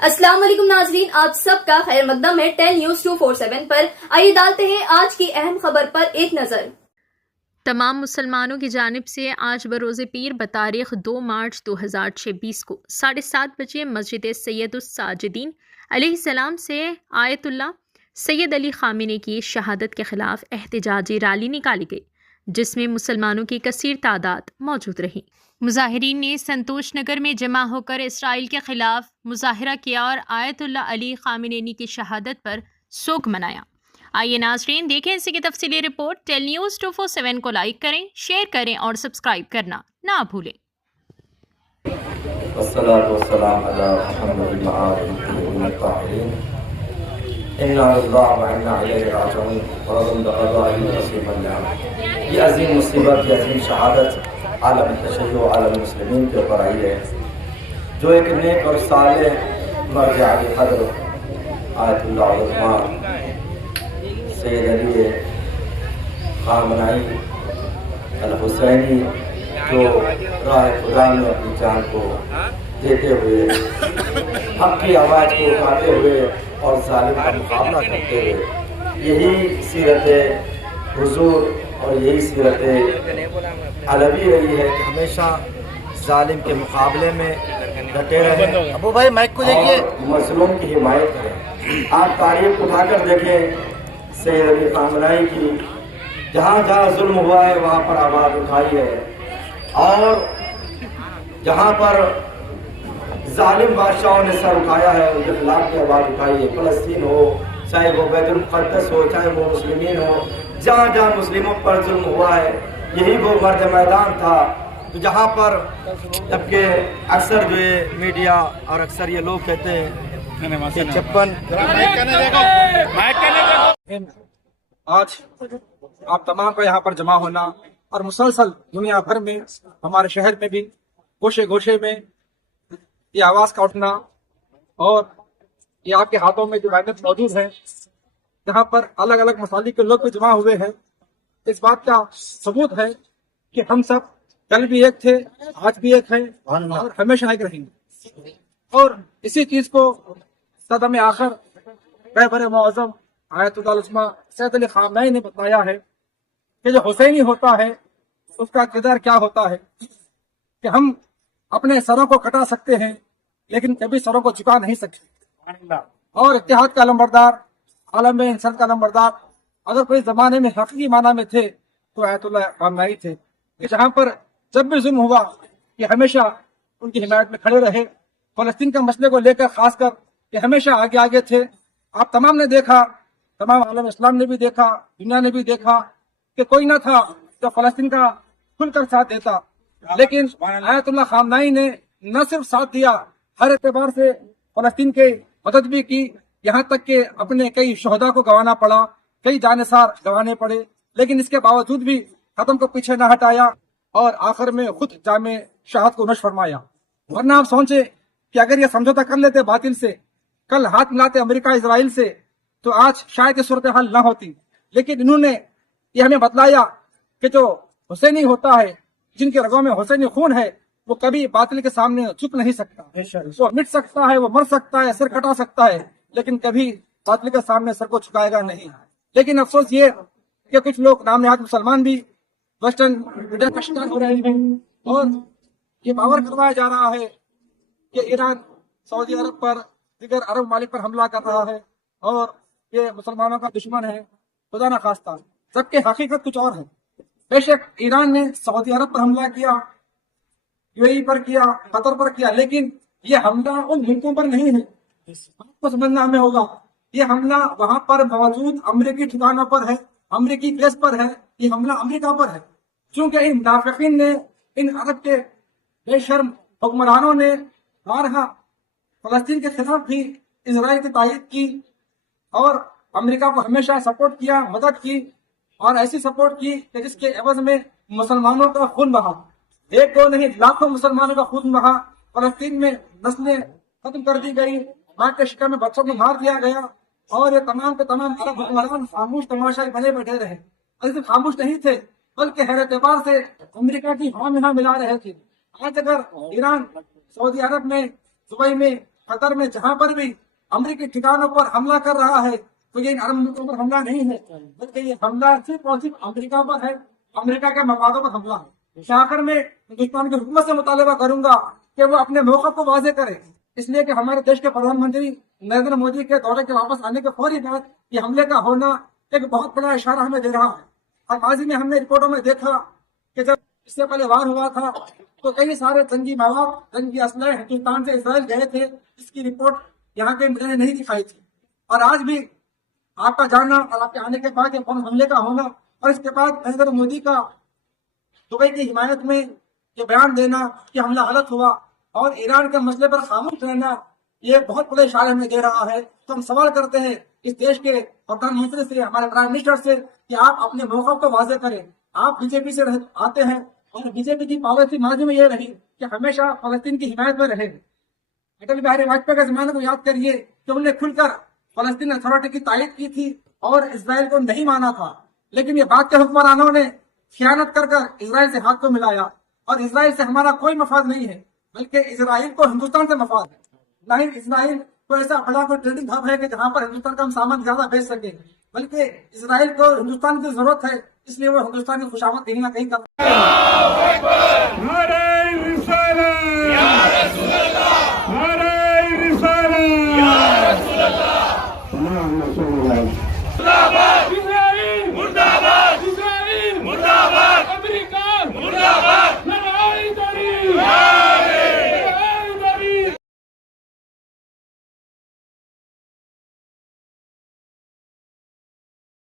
अस्सलाम वालेकुम नाजरीन, आप सबका खैर मकदम है 10 न्यूज 247 पर। आइए डालते हैं आज की अहम खबर पर एक नजर। तमाम मुसलमानों की जानिब से आज बरोज़ पीर बतारीख 2 मार्च 2026 को 7:30 बजे मस्जिद सैयदुस साजिदीन अलैहिस्सलाम से आयतुल्लाह सैयद अली खामिनी की शहादत के खिलाफ एहतजाजी रैली निकाली गई, जिसमें मुसलमानों की कसीर तादाद मौजूद रही। मुजाहिरीन ने संतोष नगर में जमा होकर इसराइल के खिलाफ मुजाहिरा किया और आयतुल्लाह अली खामिनी की शहादत पर शोक मनाया। आइए नाज़रीन देखें इसी की तफसीली रिपोर्ट। टेल न्यूज़ 247 को लाइक करें, शेयर करें और सब्सक्राइब करना ना भूलें। ये अजीम मुसीबत, ये अजीम शहादत आलम तशय्युअ आलम मुस्लिमीन के ऊपर आई है, जो एक नेक और सालेह मर्ज आली क़द्र आयतुल्लाह उज़्मा सैयद अली खामनाई अल हुसैनी, जो राह खुदा में अपनी जान को देते हुए हक़ की आवाज़ को उठाते हुए और ज़ालिम का मुकाबला करते हुए, यही सीरत हुज़ूर और यही सीरत अलवी रही है कि हमेशा ज़ालिम के मुकाबले में डटे रहें। अबू भाई माइक को देखिए, मज़लूम की हिमायत करें। आप तारीख उठाकर देखें सैयद अली खामनाई की, जहाँ जहाँ जुल्म हुआ है वहाँ पर आवाज़ उठाई है, और जहाँ पर जालिम बादशाहों ने सर उठाया है उनके खिलाफ भी आवाज़ उठाई है। फ़लस्तीन हो, चाहे वो बैतुल मुक़द्दस हो, चाहे वो मुस्लिमीन हो, जहाँ जहाँ मुस्लिमों पर जुल्म हुआ है, यही वो मर्द मैदान था। तो जहाँ पर जबकि अक्सर जो है मीडिया और अक्सर ये लोग कहते हैं कि 56 आज आप तमाम का यहाँ पर जमा होना और मुसलसल दुनिया भर में, हमारे शहर में भी गोशे गोशे में ये आवाज़ का उठना, और ये आपके हाथों में जो मेहनत मौजूद है, यहाँ पर अलग अलग मसालिक के लोग भी जमा हुए हैं, इस बात का सबूत है कि हम सब कल भी एक थे, आज भी एक हैं और हमेशा एक रहेंगे। और इसी चीज को सदम आखिर रहबर मुअज़्ज़म आयतुल्लाह उज़्मा सैयद अली खामनाई ने बताया है कि जो हुसैनी होता है उसका किरदार क्या होता है, कि हम अपने सरों को कटा सकते हैं लेकिन कभी सरों को झुका नहीं सकते। और इत्तेहाद का लंबरदार, आलम में इंसान का लंबरदार अगर कोई जमाने में हकीकी माना में थे तो आयतुल्लाह खामनाई थे, कि जहाँ पर जब भी जुल्म हुआ कि हमेशा उनकी हिमायत में खड़े रहे। फ़लस्तीन के मसले को लेकर खासकर कि हमेशा आगे आगे थे। आप तमाम ने देखा, तमाम आलम इस्लाम ने भी देखा, दुनिया ने भी देखा कि कोई ना था जो फ़लस्तीन का खुलकर साथ देता, लेकिन आयतुल्लाह खामनाई ने न सिर्फ साथ दिया, हर एतबार से फ़लस्तीन के मदद भी की, यहाँ तक कि अपने कई शहदा को गंवाना पड़ा, कई जानिसार गंवाने पड़े, लेकिन इसके बावजूद भी कदम को पीछे न हटाया और आखिर में खुद जामे शहादत को नश फरमाया। वरना आप सोचे कि अगर ये समझौता कर लेते बातिल से, कल हाथ मिलाते अमेरिका इजराइल से, तो आज शायद ये सूरत हाल न होती। लेकिन इन्होंने ये हमें बतलाया कि जो हुसैनी होता है, जिनके रगों में हुसैनी खून है, वो कभी बातिल के सामने झुक नहीं सकता। वो मिट सकता है, वो मर सकता है, सिर कटा सकता है, लेकिन कभी बातिल के सामने सर को झुकाएगा नहीं। लेकिन अफसोस ये कि कुछ लोग नाम नहाद मुसलमान भी वेस्टर्न मीडिया का शिकार हो रहे हैं, और ये बावर करवाया जा रहा है कि ईरान सऊदी अरब पर, दीगर अरब मालिक पर हमला कर रहा है और ये मुसलमानों का दुश्मन है, खुदा न खास्ता, जबकि हकीकत कुछ और है। बेशक ईरान ने सऊदी अरब पर हमला किया, यूएई पर किया, कतर पर किया, लेकिन ये हमला उन मुल्कों पर नहीं है। आपको समझना हमें होगा, ये हमला वहां पर मौजूद अमरीकी ठिकानों पर है, अमरीकी बेस पर है, ये हमला अमरीका पर है। क्योंकि इन मुनाफिकीन ने, इन अरब के बेशर्म हुक्मरानों ने बारहा फलस्तीन के खिलाफ भी इजराइल की तायीद की और अमेरिका को हमेशा सपोर्ट किया, मदद की, और ऐसी सपोर्ट की कि जिसके एवज में मुसलमानों का खून बहा, एक दो नहीं लाखों मुसलमानों का खून बहा। फलस्तीन में नस्लें खत्म कर दी गई, माँ के शिकार में बच्चों को मार दिया गया, और ये तमाम के तमाम अरब हुक्मरान खामोश तमाशाई बने बैठे रहे। और खामोश नहीं थे, बल्कि हर एतबार से अमेरिका की हाँ में हाँ मिला रहे थे। आज अगर ईरान सऊदी अरब में, दुबई में قطر میں جہاں پر بھی امریکی ٹھکانوں پر حملہ کر رہا ہے تو یہ ان عرب ملکوں پر حملہ نہیں ہے، بلکہ یہ حملہ صرف اور صرف امریکہ پر ہے، امریکہ کے مفادوں پر حملہ ہے۔ آخر میں ہندوستان کی حکومت سے مطالبہ کروں گا کہ وہ اپنے موقف کو واضح کرے، اس لیے کہ ہمارے دیش کے پردھان منتری نریندر مودی کے دورے کے واپس آنے کے فوری بعد یہ حملے کا ہونا ایک بہت بڑا اشارہ ہمیں دے رہا ہے۔ اور ماضی میں ہم نے رپورٹوں میں دیکھا کہ جب اس سے پہلے وار ہوا تھا تو کئی سارے جنگی مواد، جنگی اسلحے ہندوستان سے اسرائیل گئے تھے، اس کی رپورٹ یہاں کے میڈیا نے نہیں دکھائی تھی۔ اور آج بھی آپ کا جاننا اور آپ کے آنے کے بعد یہ فوراً حملے کا ہونا اور اس کے بعد نریندر مودی کا دبئی کی حمایت میں یہ بیان دینا کہ حملہ غلط ہوا اور ایران کے مسئلے پر خاموش رہنا، یہ بہت بڑے اشارے ہمیں دے رہا ہے۔ تو ہم سوال کرتے ہیں اس دیش کے پردھان منتری سے، ہمارے پرائم منسٹر سے کہ آپ اپنے موقف کو واضح کریں۔ آپ بی جے پی سے آتے ہیں اور بی جے پی کی پالیسی ماضی میں یہ رہی کہ ہمیشہ فلسطین کی حمایت میں رہے۔ اٹل بہاری واجپئی کے زمانے کو یاد کریے کہ انہوں نے کھل کر فلسطین اتھارٹی کی تائید کی تھی اور اسرائیل کو نہیں مانا تھا، لیکن یہ بعد کے حکمرانوں نے خیانت کر کر اسرائیل سے ہاتھ کو ملایا، اور اسرائیل سے ہمارا کوئی مفاد نہیں ہے، بلکہ اسرائیل کو ہندوستان سے مفاد ہے۔ نہ ہی اسرائیل کو ایسا بڑا کوئی ٹریڈنگ ہب ہے کہ جہاں پر ہندوستان کا ہم سامان زیادہ بیچ سکیں، بلکہ اسرائیل کو ہندوستان کی ضرورت ہے، اس لیے وہ ہندوستان کی خوشامد کہیں نہ کہیں کرتے ہیں۔